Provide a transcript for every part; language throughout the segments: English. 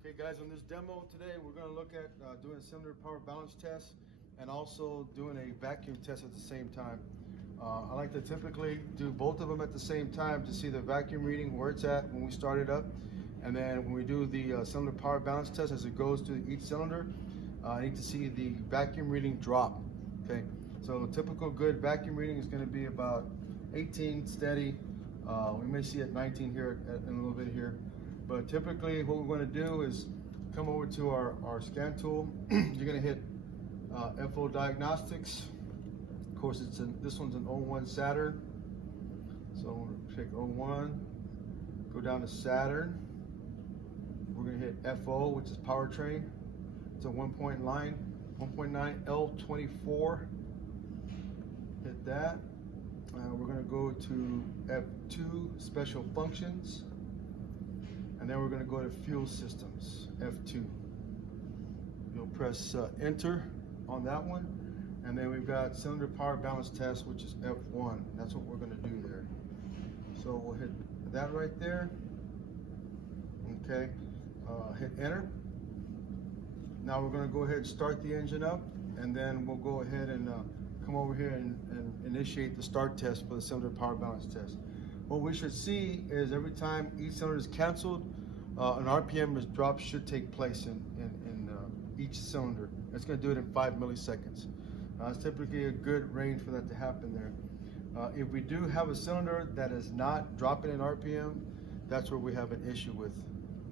Okay guys, on this demo today we're going to look at doing a cylinder power balance test and also doing a vacuum test at the same time. I like to typically do both of them at the same time to see the vacuum reading where it's at when we start it up, and then when we do the cylinder power balance test as it goes to each cylinder, I need to see the vacuum reading drop. Okay, so typical good vacuum reading is going to be about 18 steady. We may see at 19 here in a little bit here. But typically what we're going to do is come over to our scan tool. You're going to hit FO Diagnostics. Of course, this one's an 01 Saturn. So I'm going to pick 01, go down to Saturn. We're going to hit FO, which is powertrain. It's a 1.9 L24. Hit that. We're going to go to F2, special functions. And then we're going to go to fuel systems, F2. You'll press enter on that one. And then we've got cylinder power balance test, which is F1. That's what we're going to do there. So we'll hit that right there. Okay, hit enter. Now we're going to go ahead and start the engine up, and then we'll go ahead and come over here and initiate the start test for the cylinder power balance test. What we should see is every time each cylinder is canceled, an RPM drop should take place in each cylinder. It's going to do it in 5 milliseconds. It's typically a good range for that to happen there. If we do have a cylinder that is not dropping in RPM, that's where we have an issue with.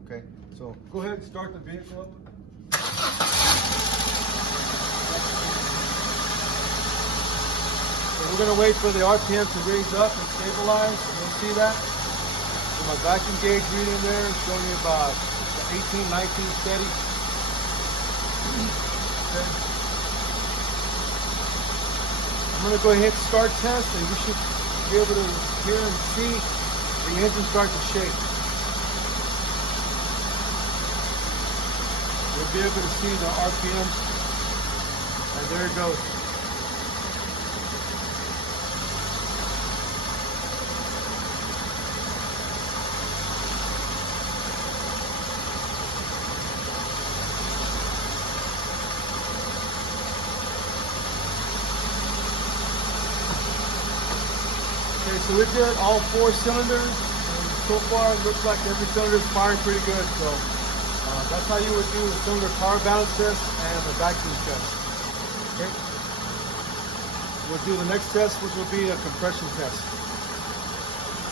Okay, so go ahead and start the vehicle up. We're going to wait for the RPM to raise up and stabilize. You'll see that. So my vacuum gauge reading there is showing me about 18, 19 steady. Okay. I'm going to go ahead and start test, and we should be able to hear and see the engine start to shake. We'll be able to see the RPM, and there it goes. Okay, so we did all 4 cylinders, and so far it looks like every cylinder is firing pretty good. So that's how you would do a cylinder power balance test and a vacuum test. Okay, we'll do the next test, which will be a compression test.